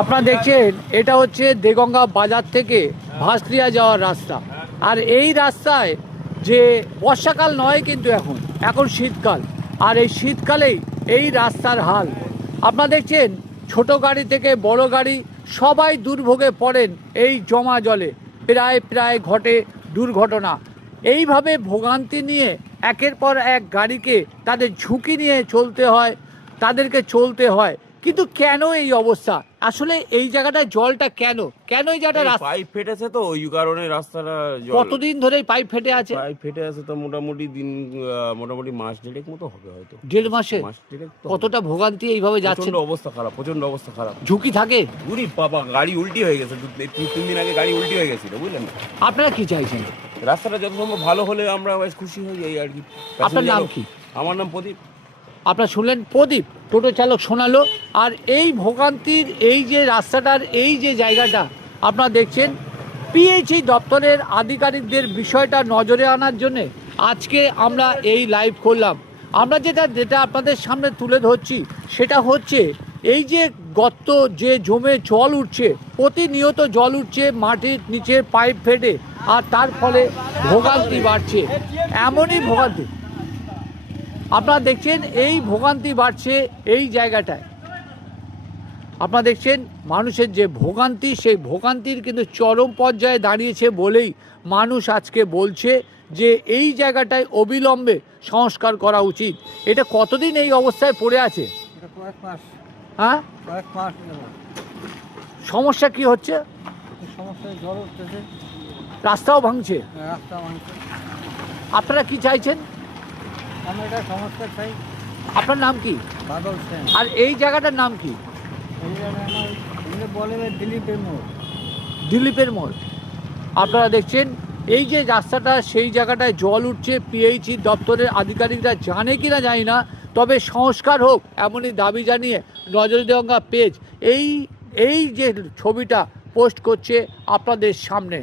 আপনারা দেখছেন এটা হচ্ছে দেগঙ্গা বাজার থেকে ভাসলিয়া যাওয়ার রাস্তা। আর এই রাস্তায় যে বর্ষাকাল নয় কিন্তু এখন শীতকাল, আর এই শীতকালেই এই রাস্তার হাল। আপনারা দেখছেন ছোট গাড়ি থেকে বড় গাড়ি সবাই দুর্ভোগে পড়েন এই জমা জলে, প্রায় ঘটে দুর্ঘটনা। এইভাবে ভোগান্তি নিয়ে একের পর এক গাড়িকে তাদের ঝুঁকি নিয়ে তাদেরকে চলতে হয়। কিন্তু কেন এই অবস্থা? আসলে এই জায়গাটায় জলটা কেন এই জায়গাটা পাইপ ফেটেছে তো ওই কারণে রাস্তাটা কতদিন ধরে পাইপ ফেটে আছে? পাইপ ফেটে আছে তো মোটামুটি মাস দেড়েক মতো হবে, হয়তো 1.5 মাসে। কতটা ভোগান্তি এইভাবে যাচ্ছে, প্রচন্ড অবস্থা খারাপ। ঝুঁকি থাকে। উরি বাবা, গাড়ি উল্টি হয়ে গেছে, 3 দিন আগে গাড়ি উল্টি হয়ে গেছিল, বুঝলেন। আপনারা কি চাইছেন? রাস্তাটা যত সম্ভব ভালো হলে আমরা বেশ খুশি হই এই আর কি। আপনার নাম কি? আমার নাম প্রদীপ। আপনারা শুনলেন প্রদীপ, টোটো চালক শোনালো। আর এই ভোগান্তির এই যে রাস্তাটার এই যে জায়গাটা আপনারা দেখছেন, পিএইচই দপ্তরের আধিকারিকদের বিষয়টা নজরে আনার জন্যে আজকে আমরা এই লাইভ করলাম। আমরা যেটা আপনাদের সামনে তুলে ধরছি সেটা হচ্ছে এই যে গর্ত যে জমে জল উঠছে, প্রতিনিয়ত জল উঠছে মাটির নিচে পাইপ ফেটে, আর তার ফলে ভোগান্তি বাড়ছে। এমনই ভোগান্তি আপনারা দেখছেন, এই ভোগান্তি বাড়ছে এই জায়গাটায়। আপনারা দেখছেন মানুষের যে ভোগান্তি, সেই ভোগান্তির কিন্তু চরম পর্যায়ে দাঁড়িয়েছে বলেই মানুষ আজকে বলছে যে এই জায়গাটায় অবিলম্বে সংস্কার করা উচিত। এটা কতদিন এই অবস্থায় পড়ে আছে? হ্যাঁ, সমস্যা কি হচ্ছে? রাস্তাও ভাঙছে। আপনারা কি চাইছেন? আপনার নাম কি? আর এই জায়গাটার নাম কি? দিলীপের মোড়। আপনারা দেখছেন এই যে রাস্তাটা, সেই জায়গাটায় জল উঠছে। পিএইচই দপ্তরের আধিকারিকরা জানে কিনা জানি না, তবে সংস্কার হোক এমনই দাবি জানিয়ে নজরদেগঙ্গা পেজ এই যে ছবিটা পোস্ট করছে আপনাদের সামনে।